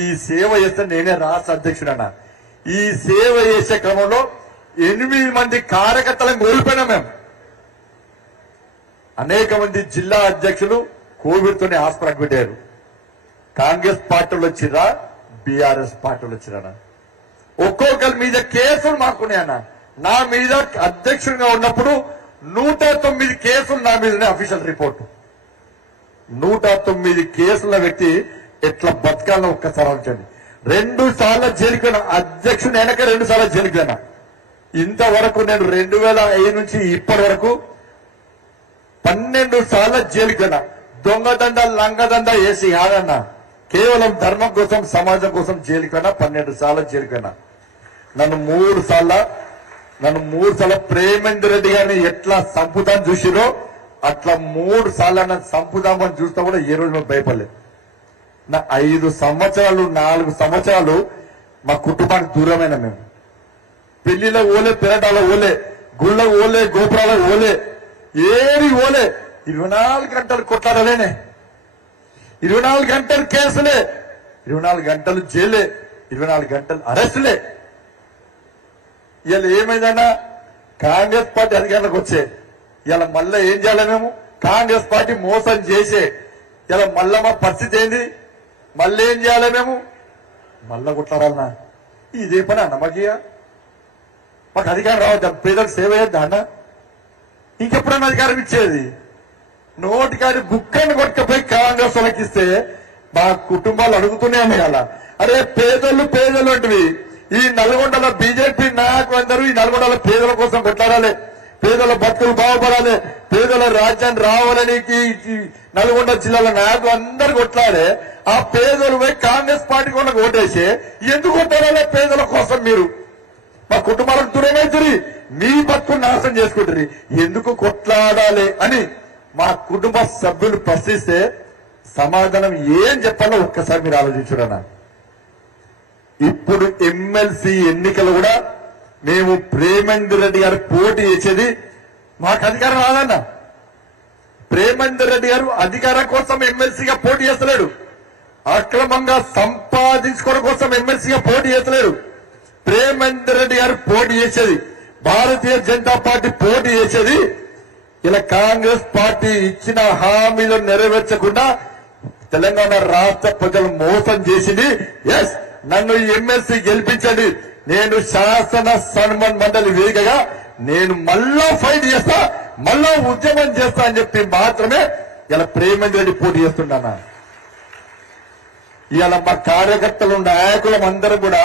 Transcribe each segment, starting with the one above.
ఈ సేవ చేస్తే నేనే రాష్ట్ర అధ్యక్షుడన్నా. ఈ సేవ చేసే క్రమంలో 8 మంది కార్యకర్తలను కోల్పోయినా మేము. అనేక మంది జిల్లా అధ్యక్షులు కోవిడ్ తోనే హాస్పిటల్ పెట్టారు. కాంగ్రెస్ పార్టీలు వచ్చిరా, బీఆర్ఎస్ పార్టీలు వచ్చిరా. ఒక్కొక్కరి మీద కేసులు మాకున్నాయన్న. నా మీద అధ్యక్షుడిగా ఉన్నప్పుడు 109 కేసులు నా మీదనే అఫీషియల్ రిపోర్టు. 109 కేసుల వ్యక్తి ఎట్లా బతకాలని ఒక్కసారి ఆలోచించండి. 2 సార్లు జైలుకి పోయినా. అధ్యక్షుడు వెనక 2 సార్లు జైలుకి పోయినా. ఇంతవరకు నేను 2005 నుంచి ఇప్పటి వరకు 12 సార్లు జైలుకి పోయినా. దొంగదండ లంగదండ వేసి కాదన్నా, కేవలం ధర్మం కోసం సమాజం కోసం జైలుకి పోయినా. 12 సార్లు జైలుకి పోయినా. నన్ను 3 సార్లు ప్రేమేందర్ రెడ్డి గారిని ఎట్లా సంపుదాన్ని చూసిరో అట్లా 3 సార్లు నన్ను సంపుదామని చూస్తా కూడా ఏ రోజు మేము భయపడలేదు. నా 5 సంవత్సరాలు 4 సంవత్సరాలు మా కుటుంబానికి దూరమైన మేము. పెళ్లిలో ఓలే, పెరటాల ఓలే, గుళ్ళ ఓలే, గోపురాల ఓలే, ఏరి ఓలే. 24 గంటలు కొట్లాడలేనే, 24 గంటలు కేసులే, 24 గంటలు జైలే, 24 గంటలు అరెస్టులే. ఇవాళ ఏమైందన్నా, కాంగ్రెస్ పార్టీ అధికారంలోకి వచ్చే ఇలా మళ్ళా ఏం చేయాలి మేము? కాంగ్రెస్ పార్టీ మోసం చేసే ఇలా మళ్ళా మా పరిస్థితి ఏంది? మళ్ళీ ఏం చేయాలి మేము? మళ్ళా కొట్లాడాలన్నా? ఇదే పని అన్న మాకు అధికారం రావద్దా? పేదలకు సేవ చేద్దా అన్న? ఇంకెప్పుడన్నా అధికారం ఇచ్చేది? నోటికారి బుక్కని కొట్టుకపోయి కాంగ్రెస్ వాళ్ళకి ఇస్తే మా కుటుంబాలు అడుగుతూనే అలా, అరే పేదలు అంటివి. ఈ నల్గొండలో బీజేపీ నాయకులందరూ ఈ నల్గొండలో పేదల కోసం కొట్లాడాలి, పేదల బతుకులు బాగుపడాలి, పేదల రాజ్యాన్ని రావాలని నల్గొండ జిల్లాల నాయకులు అందరు కొట్లాడే. ఆ పేదలు పోయి కాంగ్రెస్ పార్టీ వాళ్ళకి ఓటేసి ఎందుకు కొట్టాలి? పేదల కోసం మీరు మా కుటుంబాలకు దూరమైతుంది, మీ బతుకులు నాశనం చేసుకుంటారు, ఎందుకు కొట్లాడాలి అని మా కుటుంబ సభ్యులు ప్రశ్నిస్తే సమాధానం ఏం చెప్పాలో ఒక్కసారి మీరు ఆలోచించుడన్నా. ఇప్పుడు ఎమ్మెల్సీ ఎన్నికలు కూడా మేము ప్రేమేందర్ రెడ్డి గారు పోటీ చేసేది మాకు అధికారం రాదన్న. ప్రేమేందర్ రెడ్డి గారు అధికారం కోసం ఎమ్మెల్సీగా పోటీ చేస్తలేడు, అక్రమంగా సంపాదించుకోవడం కోసం ఎమ్మెల్సీగా పోటీ చేస్తలేడు. ప్రేమేందర్ రెడ్డి గారు పోటీ చేసేది, భారతీయ జనతా పార్టీ పోటీ చేసేది ఇలా కాంగ్రెస్ పార్టీ ఇచ్చిన హామీలు నెరవేర్చకుండా తెలంగాణ రాష్ట్ర ప్రజలు మోసం చేసింది. ఎస్, నన్ను ఎమ్మెల్సీ గెలిపించండి, నేను శాసన సన్మాన్ మండలి వేదికగా నేను మళ్ళా ఫైట్ చేస్తా, మళ్ళా ఉద్యమం చేస్తా అని చెప్పి మాత్రమే ఇలా ప్రేమేందర్ రెడ్డి పోటీ చేస్తున్నా. ఇవాళ మా కార్యకర్తలు నాయకులం అందరూ కూడా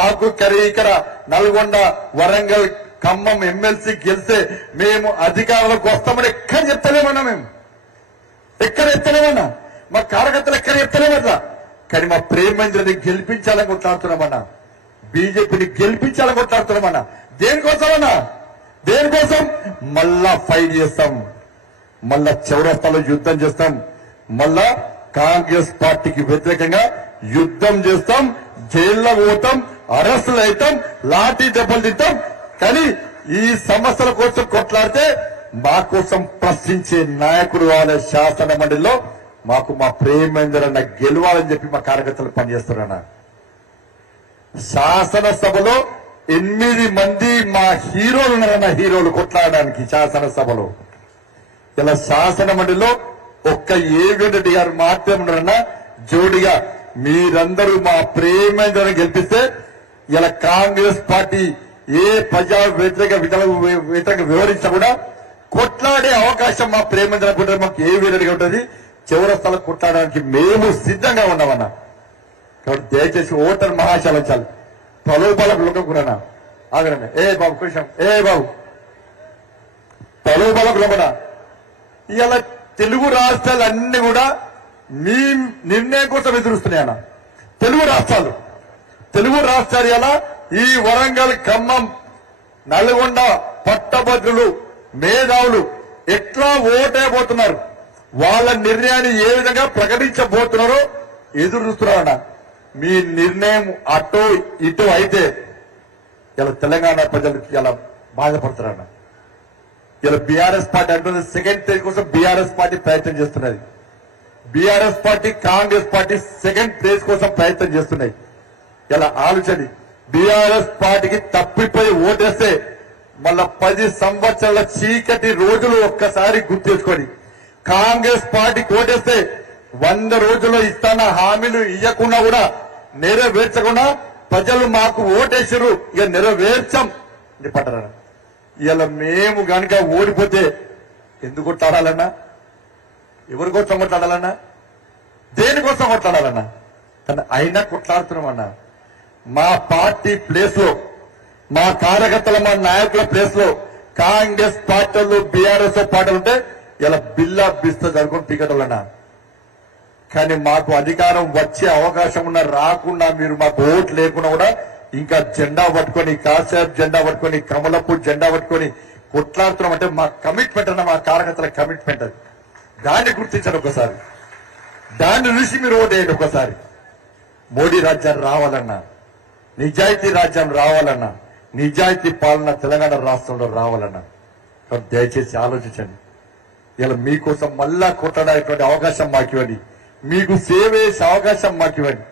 మాకు ఇక్కడ నల్గొండ, వరంగల్, ఖమ్మం ఎమ్మెల్సీ గెలిస్తే మేము అధికారంలోకి వస్తామని ఎక్కడ చెప్తలేమన్నా, మేము ఎక్కడ చెప్తలేమన్నా, మా కార్యకర్తలు ఎక్కడ చెప్తలేమన్నా. కానీ మా ప్రేమేందర్ రెడ్డిని గెలిపించాలని కొట్లాడుతున్నామన్నా, బీజేపీని గెలిపించాలని కొట్లాడుతున్నామన్నా. దేనికోసమన్నా? దేనికోసం? మళ్ళా ఫైట్ చేస్తాం, మళ్ళా చౌరస్తాలో యుద్ధం చేస్తాం, మళ్ళా కాంగ్రెస్ పార్టీకి వ్యతిరేకంగా యుద్ధం చేస్తాం, జైల్లో పోతాం, అరెస్టులు అవుతాం, లాఠీ దెబ్బలు తింటాం. కానీ ఈ సమస్యల కోసం కొట్లాడితే మా కోసం ప్రశ్నించే నాయకుడు వాళ్ళ శాసన మండలిలో మాకు మా ప్రేమేందర్ అన్న గెలవాలని చెప్పి మా కార్యకర్తలు పనిచేస్తున్నా. శాసనసభలో 8 మంది మా హీరోలు ఉన్నారన్న, హీరోలు కొట్లాడడానికి శాసనసభలో. ఇలా శాసన మండలిలో ఒక్క ఏవిరెడ్డి రెడ్డి గారు మాత్రమే ఉన్నారన్న జోడిగా. మీరందరూ మా ప్రేమేందర్ గెలిపిస్తే ఇలా కాంగ్రెస్ పార్టీ ఏ ప్రజా వ్యతిరేక వివరించినా కూడా కొట్లాడే అవకాశం మా ప్రేమేందర్ కుటుంబానికి ఏ వీరుడిగా ఉంటుంది. చౌరస్తాలో కొట్లాడడానికి మేము సిద్ధంగా ఉన్నామన్నా. కాబట్టి దయచేసి ఓటర్ మహాశాలించాలి, ప్రలోభాలకు లొంగకున్నా. ఆగండి, ఏ బాబు కొంచెం, ఏ బాబు ప్రలోభాలకు లొంగన. ఇవాళ తెలుగు రాష్ట్రాలన్నీ కూడా మీ నిర్ణయం కోసం ఎదురుస్తున్నాయన్న. తెలుగు రాష్ట్రాలు ఇలా ఈ వరంగల్, ఖమ్మం, నల్గొండ పట్టభద్రులు, మేధావులు ఎట్లా ఓటైపోతున్నారు, వాళ్ళ నిర్ణయాన్ని ఏ విధంగా ప్రకటించబోతున్నారో ఎదురు చూస్తున్నారన్న. మీ నిర్ణయం అటో ఇటో అయితే ఇలా తెలంగాణ ప్రజలు ఇలా బాధపడుతున్నారన్న. ఇలా బీఆర్ఎస్ పార్టీ అంటున్నది సెకండ్ ఫేజ్ కోసం బీఆర్ఎస్ పార్టీ ప్రయత్నం చేస్తున్నది. BRS party Congress party second place కోసం ప్రయత్నం చేస్తున్నాయి. ఇలా ఆలోచన బీఆర్ఎస్ పార్టీకి తప్పిపోయి ఓటేస్తే మళ్ళా 10 సంవత్సరాల చీకటి రోజులు ఒక్కసారి గుర్తేసుకొని కాంగ్రెస్ పార్టీకి ఓటేస్తే 100 రోజుల్లో ఇస్తాన హామీలు ఇవ్వకుండా కూడా నెరవేర్చకుండా ప్రజలు మాకు ఓటేసారు ఇక నెరవేర్చం పడ్డారా. ఇలా మేము గనుక ఓడిపోతే ఎందుకు కొట్లాడాలన్నా, ఎవరి కోసం కొట్లాడాలన్నా, దేనికోసం కొట్లాడాలన్నా, కానీ అయినా కొట్లాడుతున్నామన్నా. మా పార్టీ ప్లేస్ లో మా కార్యకర్తల మా నాయకుల ప్లేస్ లో కాంగ్రెస్ పార్టీలు బీఆర్ఎస్ పార్టీలు ఉంటే ఇలా బిల్లా బిస్తా జరుగుని పీకటోళ్ళన్నా. కానీ మాకు అధికారం వచ్చే అవకాశం ఉన్న రాకుండా మీరు మాకు ఓటు లేకుండా కూడా ఇంకా జెండా పట్టుకొని కాసేపు జెండా పట్టుకొని కమలపూర్ జెండా పట్టుకొని కొట్లాడుతున్నాం అంటే మా కమిట్మెంట్ అన్న మా కార్యకర్తల కమిట్మెంట్ అది. దాన్ని గుర్తించండి ఒకసారి, దాన్ని చూసి మీరు ఓటు వేయండి ఒకసారి. మోడీ రాజ్యం రావాలన్నా, నిజాయితీ రాజ్యం రావాలన్నా, నిజాయితీ పాలన తెలంగాణ రాష్ట్రంలో రావాలన్నా దయచేసి ఆలోచించండి. ఇలా మీకోసం మళ్ళా కొట్టడానికి అవకాశం మాకు ఇవ్వండి, మీకు సేవ చేసే అవకాశం మాకు ఇవ్వండి.